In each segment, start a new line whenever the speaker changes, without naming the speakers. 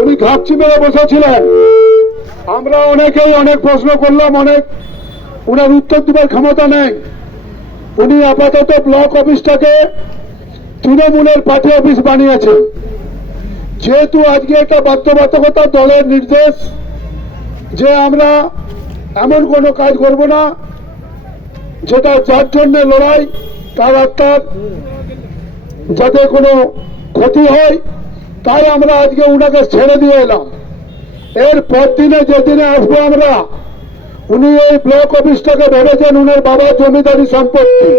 উনি ঘাপচি মেরে বসেছিলেন। আমরা অনেকেই অনেক প্রশ্ন করলাম, অনেক উনার উত্তর দেবার ক্ষমতা নেই। উনি আপাতত ব্লক অফিসটাকে তৃণমূলের পার্টি অফিস বানিয়েছেন। যেহেতু আজকে একটা বাধ্যবাধকতা, দলের নির্দেশ যে আমরা এমন কোনো কাজ করব না, যেটা যার জন্য লড়াই, তার আত্মার যাতে কোনো ক্ষতি হয় তাই আমরা আজকে উনাকে ছেড়ে দিয়ে এলাম। এর পর দিনে যেদিনে আসব আমরা, উনি এই ব্লক অফিসটাকে ভেবেছেন উনার বাবার জমিদারি সম্পত্তি।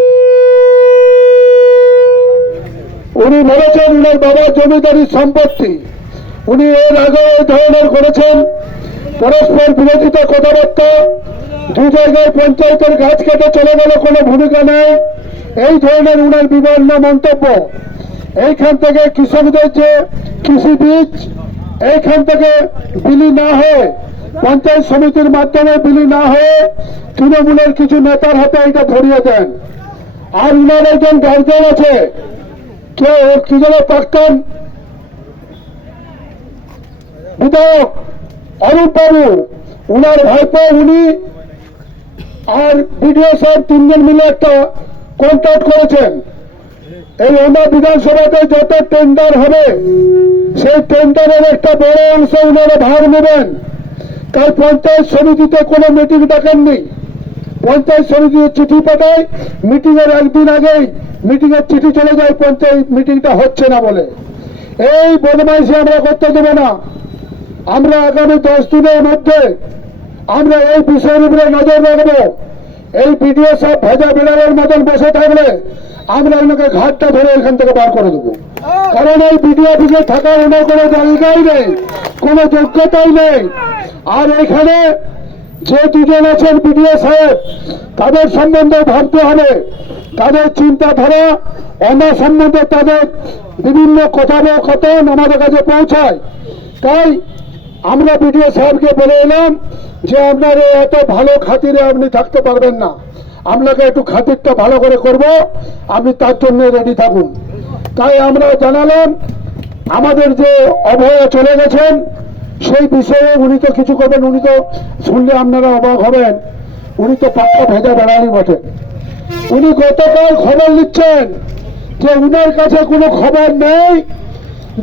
উনি বলেছেন উনার বাবার জমিদারি সম্পত্তি। উনি এর আগে এই ধরনের করেছেন। পরস্পর বিরোধিতা কথাবার্তা, দু জায়গায় পঞ্চায়েতের গাছ কেটে চলে গেলে, কোনো ভূমিকা নেই। এই ধরনের উনার বিভিন্ন মন্তব্য। এইখান থেকে কৃষকদের যে কৃষি বীজ এইখান থেকে বিলি না হয়ে পঞ্চায়েত সমিতির মাধ্যমে বিলি না হয়ে তৃণমূলের কিছু নেতার হাতে এটা ধরিয়ে দেন। আর উনার একজন গার্জেন আছে, কে কি যেন প্রাক্তন বিধায়ক অরূপ বাবু, উনার ভাইপো উনি আর বিডিও সাহেব তিনজন মিলে একটা কন্ট্রাক্ট করেছেন। এই ওনার বিধানসভাতে যত টেন্ডার হবে, সেই টেন্ডারের একটা বড় অংশ ওনারা ভাগ নেবেন। তাই পঞ্চায়েত সমিতিতে কোনো মিটিং ডাকেননি। পঞ্চায়েত সমিতিতে চিঠি পাঠায় মিটিং এর একদিন আগেই মিটিং এর চিঠি চলে যায়, পঞ্চায়েত মিটিংটা হচ্ছে না বলে। এই বদমাইশি আমরা করতে দেবো না। আমরা আগামী দশ দিনের মধ্যে আমরা এই বিষয়ের উপরে নজর রাখব। এই বিডিও সব ভেজা বিড়ালের মতন বসে থাকলে আমরা ওনাকে ঘাটটা ধরে এখান থেকে বার করে দেবো। কারণ এই বিডিও অফিসে থাকার ওনার কোনো জায়গাই নেই, কোনো যোগ্যতাই নেই। আর এখানে যে দুজন আছেন বিডিও সাহেব, তাদের সম্বন্ধে ভাবতে হবে, তাদের চিন্তাধারা অন্য সম্বন্ধে তাদের বিভিন্ন কথোপকথন আমাদের কাছে পৌঁছায়। তাই আমরা বিডিও সাহেবকে বলে এলাম যে আপনার এত ভালো খাতিরে আপনি থাকতে পারবেন না। আপনাকে একটু খাতিরটা ভালো করে করব আপনি তার জন্য রেডি থাকুন। তাই আমরা জানালাম, আমাদের যে অভয়া চলে গেছেন, সেই বিষয়ে উনি তো কিছু করবেন, উনি তো শুনলে আপনারা অবাক হবেন। উনি তো পাক্কা ভেজা বেড়ালি বটে উনি গতকাল খবর নিচ্ছেন যে উনার কাছে কোনো খবর নেই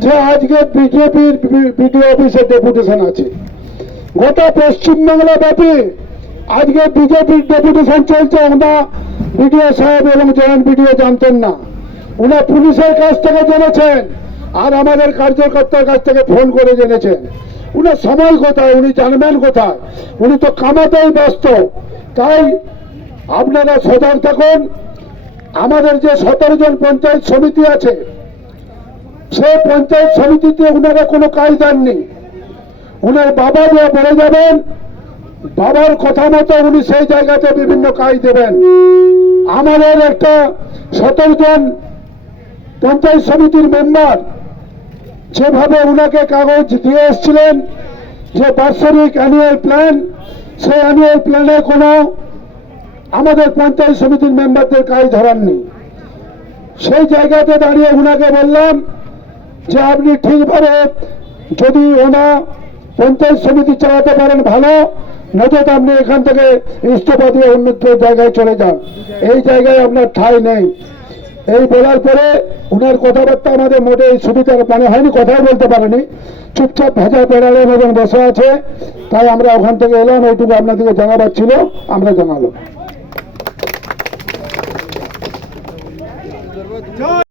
যে আজকে বিজেপির বিডিও অফিসে ডেপুটেশন আছে। গোটা পশ্চিমবাংলা ব্যাপী আজকে বিজেপির ডেপুটেশন চলছে, ওনা বিডিও সাহেব এবং জয়েন্ট বিডিও জানতেন না। উনি পুলিশের কাছ থেকে জেনেছেন আর আমাদের কার্যকর্তার কাছ থেকে ফোন করে জেনেছেন। উনার সময় কোথায়? উনি জানবেন কোথায়? উনি তো কামাতেই ব্যস্ত। তাই আপনারা সজাগ থাকুন। আমাদের যে সতেরো জন পঞ্চায়েত সমিতি আছে সেই পঞ্চায়েত সমিতিতে ওনারা কোনো কাজ দেননি। উনার বাবা যে বলে যাবেন, বাবার কথা মতো উনি সেই জায়গাতে বিভিন্ন কাজ দেবেন। আমাদের একটা সতেরো জন পঞ্চায়েত সমিতির মেম্বার যেভাবে উনাকে কাগজ দিয়ে এসছিলেন, যে বাৎসরিক অ্যানুয়াল প্ল্যান সেই অ্যানুয়াল প্ল্যানে কোনো আমাদের পঞ্চায়েত সমিতির মেম্বারদের কাজ ধরাননি। সেই জায়গাতে দাঁড়িয়ে উনাকে বললাম যে আপনি ঠিকভাবে যদি ওনা পঞ্চায়েত সমিতি চালাতে পারেন ভালো নচেত আপনি এখান থেকে ইস্তফা দিয়ে অন্যত্র জায়গায় চলে যান। এই জায়গায় আপনার ঠাঁই নেই। এই বলার পরে উনার কথাবার্তা আমাদের মোটে এই সুবিধার মানে হয়নি কথাই বলতে পারেনি। চুপচাপ ভেজা পেড়ালের মতন বসে আছে, তাই আমরা ওখান থেকে এলাম, এইটুকু আপনাদেরকে জানাবার ছিল, আমরা জানালাম।